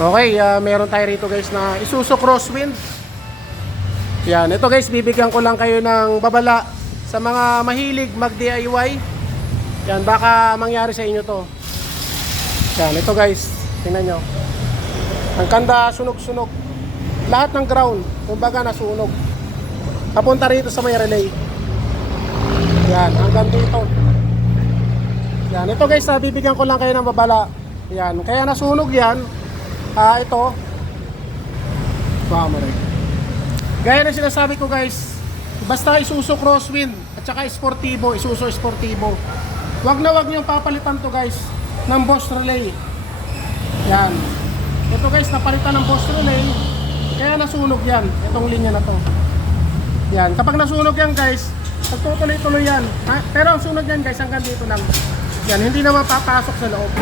Okay, meron tayo rito guys na Isuzu Crosswind. Yan, ito guys, bibigyan ko lang kayo ng babala sa mga mahilig mag-DIY. Yan, baka mangyari sa inyo to. Yan, ito guys, tingnan nyo. Ang kanda, sunog-sunog. Lahat ng ground, kumbaga nasunog. Papunta rito sa may relay. Yan, hanggang dito. Yan, ito guys, bibigyan ko lang kayo ng babala. Yan, kaya nasunog yan. Ito gaya ng sinasabi ko guys, basta Isuzu Crosswind at saka Sportivo, Isuzu Sportivo, wag na wag niyong papalitan to guys ng Boss Relay. Yan, ito guys, napalitan ng Boss Relay, kaya nasunog yan, itong linya na to. Yan, kapag nasunog yan guys, magtutuloy-tuloy yan. Pero ang sunog yan guys, hanggang dito lang. Yan, hindi naman papasok sa loob.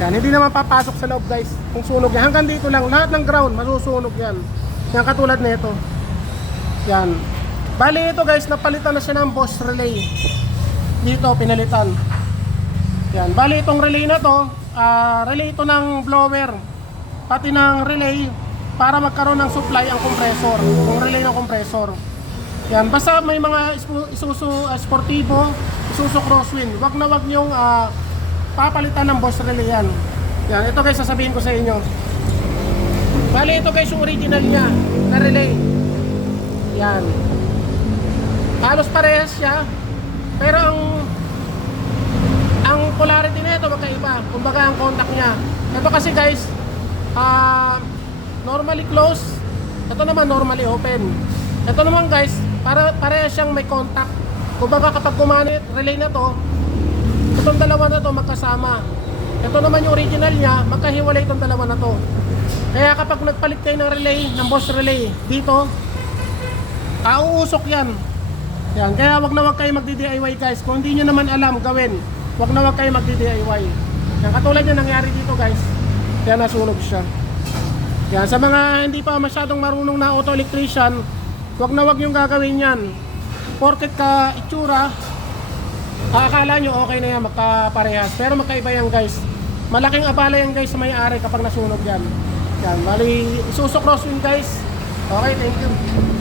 Yan, hindi naman papasok sa loob guys. Kung sunog yan, hanggang dito lang. Lahat ng ground, masusunog yan. Yan, katulad nito. Yan. Bali ito guys, napalitan na siya ng Boss Relay. Dito, pinalitan. Yan, bali itong relay na to, relay ito ng blower. Pati ng relay, para magkaroon ng supply ang compressor. Yung relay ng compressor. Yan, basta may mga Isuzu Sportivo, Isuzu Crosswind, wag na wag nyong papalitan ng Boss Relay yan. Yan, ito guys, sasabihin ko sa inyo. Bali ito guys, yung original niya na relay. Yan. Halos parehas siya. Pero ang polarity na ito magkaiba. Kumbaga ang contact niya. Ito kasi guys, normally close. Ito naman normally open. Ito naman guys, parehas siyang may contact. Kumbaga kapag gumana relay na to, itong dalawa na to magkasama. Ito naman yung original niya, magkahiwalay itong dalawa na to. Kaya kapag nagpalit kayo ng relay, ng Boss Relay dito, uusok yan. Yan, kaya wag na wag kayo magdi-DIY guys. Kung hindi nyo naman alam gawin, wag na wag kayo magdi-DIY. Yan, katulad yung nangyari dito guys. Kaya nasunog siya. Yan, sa mga hindi pa masyadong marunong na auto electrician, wag na wag yung gagawin yan. Porket ka itsura, akala nyo okay na yan, magkaparehas. Pero magkaiba yan guys. Malaking abala yan guys sa may-ari kapag nasunog yan. Yan, bali Isuzu Crosswind guys. Okay, thank you.